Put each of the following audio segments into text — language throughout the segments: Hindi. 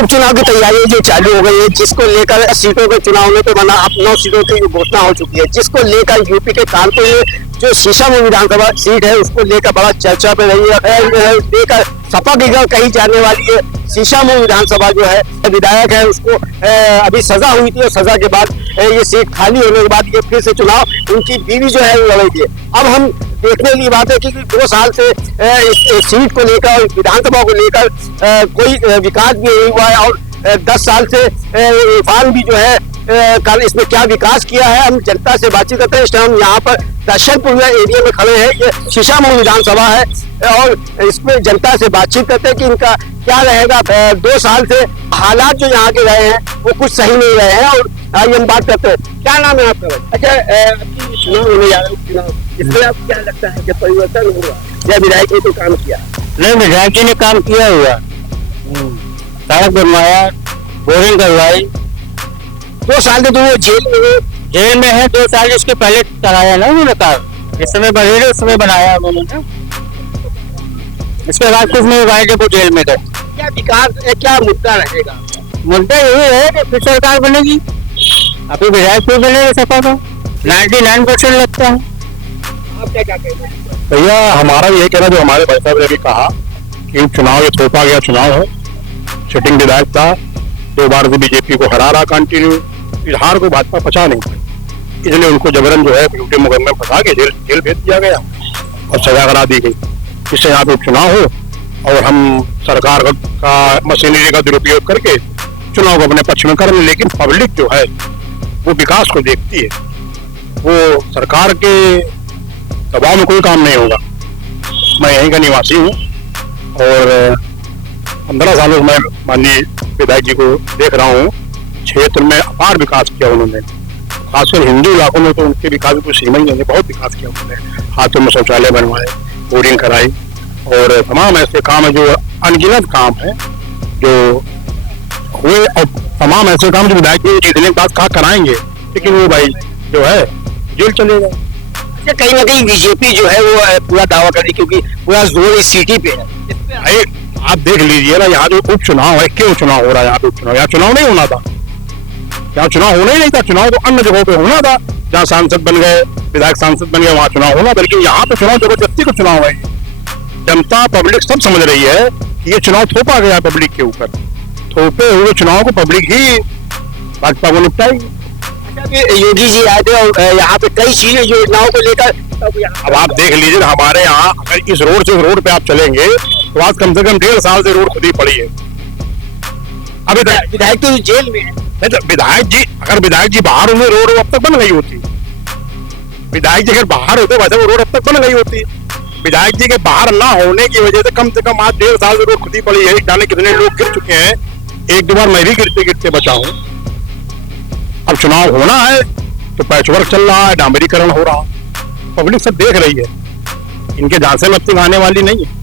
उपचुनाव की तैयारी जो चालू हो गई है, जिसको लेकर सीटों के चुनाव में तो बना अब 9 सीटों की घोषणा हो चुकी है, जिसको लेकर यूपी के कानपुर में जो शीशामऊ विधानसभा सीट है उसको लेकर बड़ा चर्चा पे रही है। लेकर सपा की गढ़ कही जाने वाली है। शीशामऊ विधानसभा जो है विधायक है उसको अभी सजा हुई थी और सजा के बाद ये सीट खाली होने के बाद ये फिर से चुनाव उनकी बीवी जो है लड़ी थी। अब हम देखने की बात है कि 2 साल से इस सीट को लेकर विधानसभा को लेकर कोई विकास भी नहीं हुआ है और 10 साल से इरफान भी जो है कल इसमें क्या विकास किया है। हम जनता से बातचीत करते हैं। इस टाइम यहाँ पर दर्शनपुर एरिया में खड़े हैं। ये शीशामऊ विधानसभा है और इसमें जनता से बातचीत करते हैं कि इनका क्या रहेगा। 2 साल से हालात जो यहाँ के रहे हैं वो कुछ सही नहीं रहे हैं और आइए हम बात करते हैं। क्या नाम है आपका? अच्छा, चुनाव होने जा रहा है, चुनाव इसमें आपको क्या लगता है कि परिवर्तन होगा या विधायक ने तो काम किया? नहीं, विधायक जी ने काम किया हुआ, सड़क बनवाया, बोरिंग करवाई। 2 साल से तो वो जेल में है। 2 साल इसके पहले कराया ना उन्होंने काम। इस समय बने उस समय बनाया उन्होंने। इसके बाद कुछ नहीं हुआ जब वो जेल में गए। क्या विकास है, क्या मुद्दा रहेगा? मुद्दा यही है कि फिर सरकार बनेगी। अभी विधायक कोई बनेगा सपा का 99% लगता है। आप क्या कहते हैं? भैया हमारा यही कहना, जो हमारे भाई साहब ने भी कहा कि चुनाव ये थोपा गया चुनाव है। सिटिंग विधायक था, 2 बार से बीजेपी को हरा रहा कंटिन्यू। इस हार को भाजपा पचा नहीं पाई, इसलिए उनको जबरन जो है झूठे मुकदमे में फंसा के जेल भेज दिया गया और सजा करा दी गई। इससे यहाँ पे उपचुनाव हो और हम सरकार का मशीनरी का दुरुपयोग करके चुनाव को अपने पक्ष में कर लें। लेकिन पब्लिक जो है वो विकास को देखती है, वो सरकार के दबाव में कोई काम नहीं होगा। मैं यहीं का निवासी हूँ और 15 सालों से मैं माननीय विधायक जी को देख रहा हूँ। क्षेत्र में अपार विकास किया उन्होंने, खासकर हिंदू इलाकों में तो उनके विकास की कोई सीमा ही नहीं है। बहुत विकास किया उन्होंने, हाथों में शौचालय बनवाए, बोरिंग कराई और तमाम ऐसे काम है जो अनगिनत काम है जो हुए और तमाम ऐसे काम जो विधायक जी जीतने के बाद कहा कराएंगे, लेकिन वो भाई जो है जेल चले गए। अच्छा, कहीं ना कहीं बीजेपी जो है वो पूरा दावा कर रही क्योंकि पूरा जोर इस सिटी पे है। आप देख लीजिए ना, यहाँ जो उपचुनाव है, क्यों चुनाव हो रहा है यहाँ पे? उपचुनाव, यहाँ चुनाव नहीं होना था, यहाँ चुनाव होना ही नहीं था। चुनाव तो अन्य जगहों पे होना था, जहाँ सांसद बन गए, विधायक सांसद बन गए, वहाँ चुनाव होना। बल्कि यहाँ पे चुनाव जबरदस्ती का चुनाव है। जनता पब्लिक सब समझ रही है कि ये चुनाव थोपा गया है पब्लिक के ऊपर। थोपे हुए चुनाव को पब्लिक ही भाजपा को निपटाएगी। योगी जी आए थे और यहाँ पे कई चीजें योजनाओं को लेकर अब आप देख लीजिए, हमारे यहाँ अगर इस रोड से उस रोड पे आप चलेंगे तो आज कम से कम 1.5 साल से रोड खुदी पड़ी है। अभी विधायक तो जेल में है। नहीं तो विधायक जी, अगर विधायक जी बाहर होंगे रोड अब तक बन गई होती। विधायक जी अगर बाहर होते वैसे वो रोड अब तक बन गई होती। विधायक जी के बाहर ना होने की वजह से कम आज 1.5 साल से रोड खुदी पड़ी है। जाने कितने लोग गिर चुके हैं, 1-2 बार मैं भी गिरते गिरते बचा हूँ। अब चुनाव होना है तो पैचवर्क चल रहा है, डांबरीकरण हो रहा, पब्लिक सब देख रही है। इनके झांसे में अब तक आने वाली नहीं है।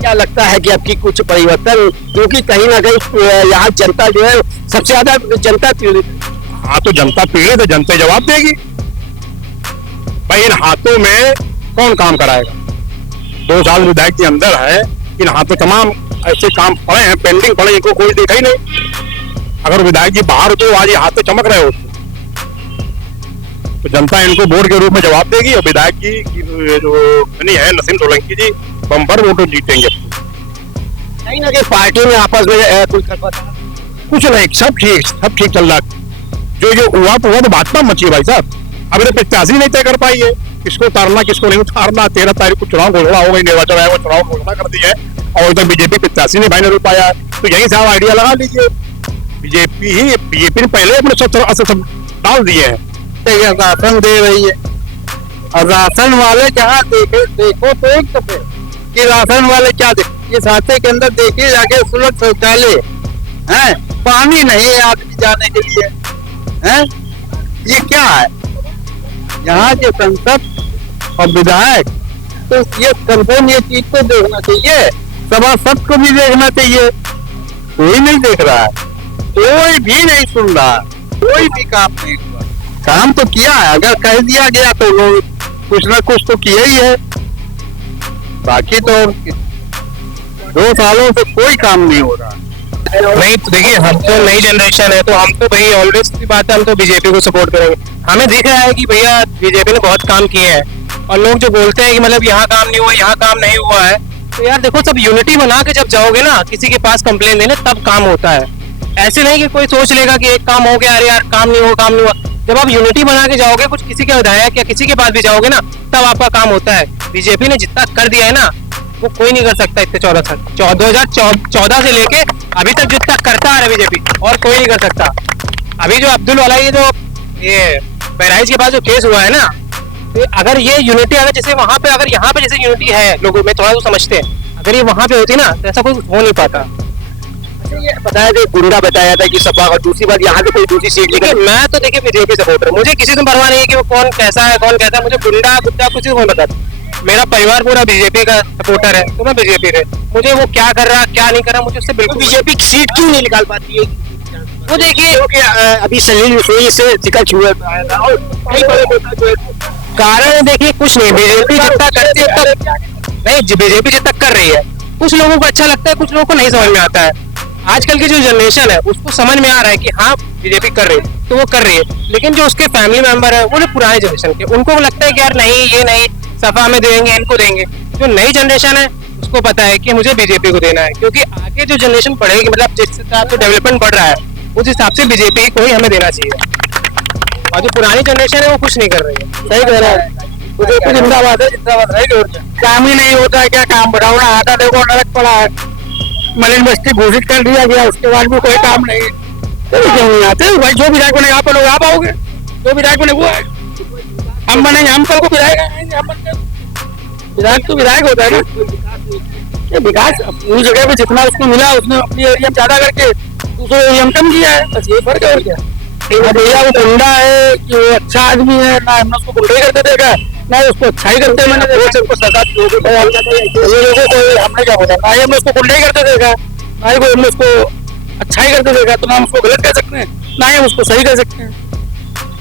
क्या लगता है कि आपकी कुछ परिवर्तन, क्योंकि कहीं ना कहीं यहाँ जनता जो है सबसे ज्यादा जनता पीड़ित है। हाँ तो जनता पीड़ित है, जनता जवाब देगी भाई। इन हाथों में कौन काम कराएगा? 2 साल विधायक के अंदर है, इन हाथों तमाम ऐसे काम पड़े हैं, पेंडिंग पड़े, इनको कोई देखा ही नहीं। अगर विधायक जी बाहर होते आज ये हाथ से चमक रहे होते तो जनता इनको वोट के रूप में जवाब देगी और विधायक जी की जो बनी है नसीम सोलंकी जी बम्पर वोटों जीतेंगे। कहीं ना कहीं पार्टी में आपस में कुछ नहीं, सब ठीक चल रहा है। जो हुआ तो भाजपा मची है भाई साहब। अभी तो 85 नहीं तय कर पाई है किसको उतारना किसको नहीं उतारना। 13 तारीख को चुनाव घोषणा हो गई, निर्वाचन आयोग ने चुनाव घोषणा कर दी है और तक बीजेपी 85 ने फाइनल हो पाया है। तो यहीं से आप आइडिया लगा लीजिए, बीजेपी ने पहले अपने सब डाल दिए हैं। राशन दे रही है और राशन वाले जहाँ देखो तो एक तो फिर कि राशन वाले क्या देखे, इस हाथे के अंदर देखिए जाके सुलभ शौचालय है, पानी नहीं है आदमी जाने के लिए है। ये क्या है? यहाँ के संसद और विधायक तो ये कंफर्म ये चीज को देखना चाहिए, सभासद को भी देखना चाहिए। कोई नहीं देख रहा है, कोई भी नहीं सुन रहा, कोई भी काम नहीं हुआ। काम तो किया है, अगर कह दिया गया तो लोग कुछ ना कुछ तो किया ही है। बाकी तो 2 सालों से कोई काम नहीं हो रहा। नहीं तो देखिए, हम तो नई जनरेशन है, तो हम तो भाई ऑलवेज की बात है, हम तो बीजेपी को सपोर्ट करेंगे। हमें दिख रहा है कि भैया बीजेपी ने बहुत काम किए हैं, और लोग जो बोलते हैं कि मतलब यहाँ काम नहीं हुआ, यहाँ काम नहीं हुआ है, तो यार देखो, सब यूनिटी बना के जब जाओगे ना किसी के पास कंप्लेन देने, तब काम होता है। ऐसे नहीं कि कोई सोच लेगा कि एक काम हो गया, अरे यार काम नहीं हुआ, काम नहीं हुआ। जब आप यूनिटी बना के जाओगे, कुछ किसी के विधायक या किसी के पास भी जाओगे ना, तब आपका काम होता है। बीजेपी ने जितना कर दिया है ना, वो कोई नहीं कर सकता इतने 14 साल, 2014 से लेके अभी तक जितना करता आ रहा है बीजेपी, और कोई नहीं कर सकता। अभी जो अब्दुल वाला ये बहराइच के पास जो केस हुआ है ना, तो अगर ये यूनिटी अगर जैसे वहां पे, अगर यहाँ पे जैसे यूनिटी है लोगों में, थोड़ा तो समझते हैं, अगर ये वहां पे होती ना, तो ऐसा कुछ हो नहीं पाता। ये बताया था, गुंडा बताया था कि सपा, और दूसरी बात यहाँ पे कोई दूसरी सीट देखिए, मैं तो देखिए बीजेपी सपोर्टर, मुझे किसी से परवाह नहीं है कि वो कौन कैसा है, कौन कैसा है, मुझे गुंडा गुंडा कुछ नहीं बता। मेरा परिवार पूरा बीजेपी का सपोर्टर है, तो मैं बीजेपी है। मुझे वो क्या कर रहा क्या नहीं कर रहा, मुझे उससे बिल्कुल। बीजेपी की सीट क्यों नहीं निकाल पाती है? वो देखिए, अभी सलील रसोई से टिकट हुआ और कई बड़े नेता जो है, कारण देखिए कुछ नहीं, बीजेपी जितना करती है तब नहीं, बीजेपी जितना कर रही है, कुछ लोगों को अच्छा लगता है, कुछ लोगों को नहीं समझ में आता है। आजकल की जो जनरेशन है उसको समझ में आ रहा है कि हाँ बीजेपी कर रही है, तो वो कर रही है। लेकिन जो उसके फैमिली मेंबर है, वो लोग पुराने जनरेशन के, उनको लगता है कि यार नहीं, ये नहीं, सपा में देंगे, इनको देंगे। जो नई जनरेशन है उसको पता है कि मुझे बीजेपी को देना है, क्योंकि आगे जो जनरेशन बढ़ेगी, मतलब जिस हिसाब से डेवलपमेंट बढ़ रहा है, उस हिसाब से बीजेपी को ही हमें देना चाहिए। और जो पुरानी जनरेशन है वो कुछ नहीं कर रही है। सही कह रहा है, बीजेपी जिंदाबाद है, जिंदाबाद है। काम ही नहीं होता है, क्या काम बढ़ाना आता, देखो नरक पड़ा है। मलिन बस्ती घोषित कर दिया गया, उसके बाद भी कोई काम नहीं। क्यों नहीं आते भाई? जो विधायक बने आप लोग आ पाओगे, जो विधायक बने वो है। हम बनेंगे, हम कल को विधायक आएंगे, हम विधायक तो विधायक होता है ना। ये विकास अपनी जगह पे जितना उसको मिला, उसने अपनी एरिया में ज्यादा करके दूसरे एरिया में कम किया है, बस ये फर्क है। और क्या भैया, वो गुंडा है कि वो अच्छा आदमी है? ना हमने उसको गुंडा ही करते देखा, ना उसको अच्छा ही करते मैंने देखा। सजा लोगों को हमने क्या बोला, ना ही हमने उसको गुंडा ही करते देखा, ना ही हमने उसको अच्छा ही करते देखा। तो ना हम उसको गलत कह सकते हैं, ना ही हम उसको सही कह सकते हैं,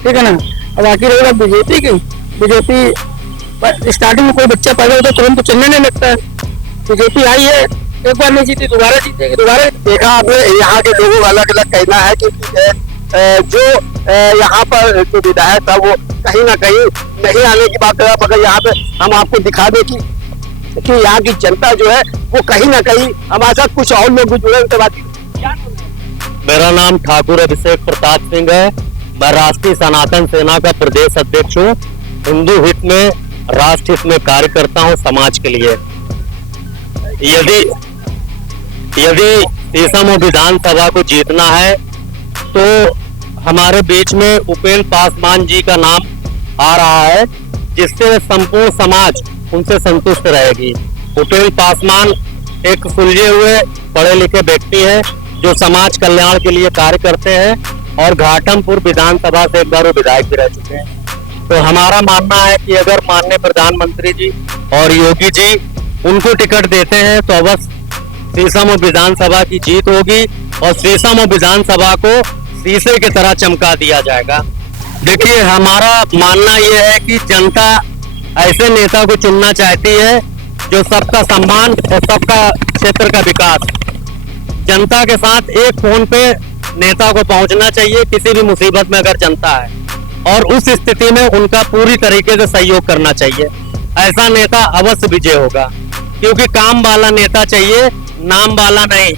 ठीक है ना। अब बाकी रहेगा बीजेपी की। बीजेपी स्टार्टिंग में कोई बच्चा पैदा होता है तुरंत तो चलने नहीं लगता है। बीजेपी आई है, एक बार नहीं जीती, दोबारा जीतेगी, दोबारा। देखा आपने यहाँ के लोगों का अलग अलग कहना है कि जो यहाँ पर जो विधायक था वो कहीं ना कहीं नहीं आने की बात कर रहा, मगर यहाँ पे हम आपको दिखा दें कि यहाँ की जनता जो है वो कहीं ना कहीं, हमारे साथ कुछ और लोग भी जुड़े उनके बाद। मेरा नाम ठाकुर अभिषेक प्रताप सिंह है। मैं राष्ट्रीय सनातन सेना का प्रदेश अध्यक्ष हूँ। हिंदू हित में, राष्ट्र हित में कार्य करता हूँ समाज के लिए। यदि सीसम विधानसभा को जीतना है तो हमारे बीच में उपेंद्र पासवान जी का नाम आ रहा है, जिससे संपूर्ण समाज उनसे संतुष्ट रहेगी। उपेंद्र पासवान एक सुलझे हुए पढ़े लिखे व्यक्ति है जो समाज कल्याण के लिए कार्य करते हैं और घाटमपुर विधानसभा से एक बार वो विधायक भी रह चुके हैं। तो हमारा मानना है कि अगर माननीय प्रधानमंत्री जी और योगी जी उनको टिकट देते हैं तो अवश्य सीसम विधानसभा की जीत होगी और सीसम विधानसभा को शीशे की तरह चमका दिया जाएगा। देखिए, हमारा मानना यह है कि जनता ऐसे नेता को चुनना चाहती है जो सबका सम्मान और सबका क्षेत्र का विकास। जनता के साथ एक फोन पे नेता को पहुंचना चाहिए किसी भी मुसीबत में अगर जनता है, और उस स्थिति में उनका पूरी तरीके से सहयोग करना चाहिए। ऐसा नेता अवश्य विजय होगा, क्योंकि काम वाला नेता चाहिए, नाम वाला नहीं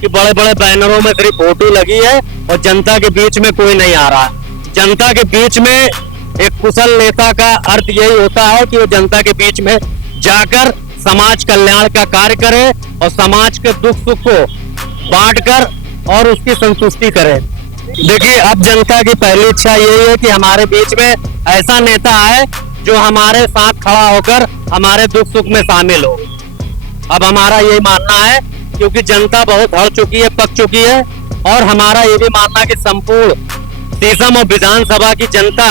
कि बड़े बड़े बैनरों में सिर्फ फोटो लगी है और जनता के बीच में कोई नहीं आ रहा। जनता के बीच में एक कुशल नेता का अर्थ यही होता है कि वो जनता के बीच में जाकर समाज कल्याण का कार्य करे और समाज के दुख सुख को बांटकर और उसकी संतुष्टि करे। देखिए, अब जनता की पहली इच्छा यही है कि हमारे बीच में ऐसा नेता आए जो हमारे साथ खड़ा होकर हमारे दुख सुख में शामिल हो। अब हमारा यही मानना है, क्योंकि जनता बहुत हड़ चुकी है, पक चुकी है, और हमारा ये भी मानना कि संपूर्ण सीसम और विधानसभा की जनता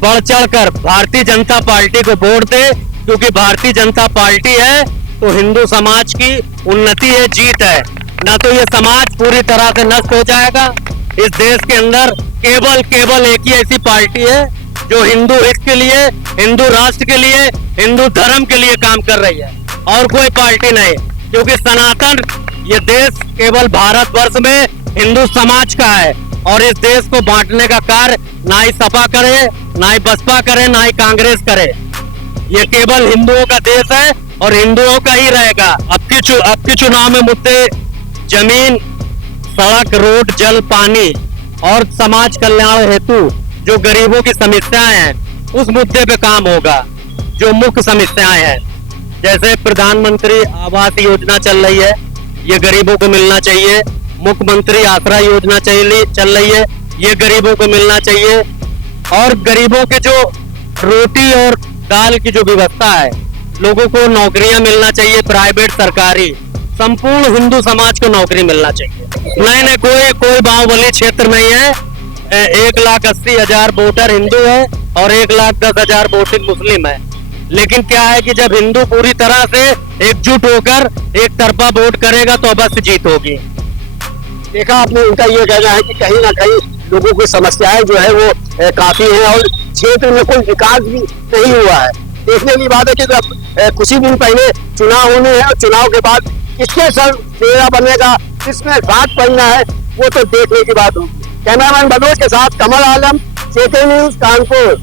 बढ़ चढ़कर भारतीय जनता पार्टी को वोट दे, क्योंकि भारतीय जनता पार्टी है तो हिंदू समाज की उन्नति है, जीत है। न तो ये समाज पूरी तरह से नष्ट हो जाएगा। इस देश के अंदर केवल एक ही ऐसी पार्टी है जो हिंदू हित के लिए, हिंदू राष्ट्र के लिए, हिंदू धर्म के लिए काम कर रही है, और कोई पार्टी नहीं। क्योंकि सनातन ये देश केवल भारतवर्ष में हिंदू समाज का है और इस देश को बांटने का कार्य ना ही सपा करे, ना ही बसपा करे, ना ही कांग्रेस करे। ये केवल हिंदुओं का देश है और हिंदुओं का ही रहेगा। अब के चुनाव में मुद्दे जमीन, सड़क, रोड, जल, पानी और समाज कल्याण हेतु जो गरीबों की समस्याएं हैं उस मुद्दे पे काम होगा। जो मुख्य समस्याएं हैं जैसे प्रधानमंत्री आवास योजना चल रही है, ये गरीबों को मिलना चाहिए। मुख्यमंत्री आश्रय योजना चल रही है, ये गरीबों को मिलना चाहिए। और गरीबों के जो रोटी और दाल की जो व्यवस्था है, लोगों को नौकरियां मिलना चाहिए, प्राइवेट, सरकारी, संपूर्ण हिंदू समाज को नौकरी मिलना चाहिए। नहीं, कोई बाहुबली क्षेत्र नहीं है। 1,80,000 वोटर हिंदू है और 1,10,000 वोटिंग मुस्लिम है। लेकिन क्या है कि जब हिंदू पूरी तरह से एकजुट होकर एक तरफा वोट करेगा तो अवश्य जीत होगी। देखा आपने, उनका ये कहना है कि कहीं ना कहीं लोगों की समस्याएं जो है वो काफी हैं और क्षेत्र में कोई विकास भी नहीं हुआ है। देखने की बात है कि जब कुछ ही दिन पहले चुनाव होने हैं और चुनाव के बाद किसके सर चेहरा बनेगा, किसमें साथ पड़ना है, वो तो देखने की बात होगी। कैमरामैन मनोज के साथ कमल आलम, JK न्यूज, कानपुर।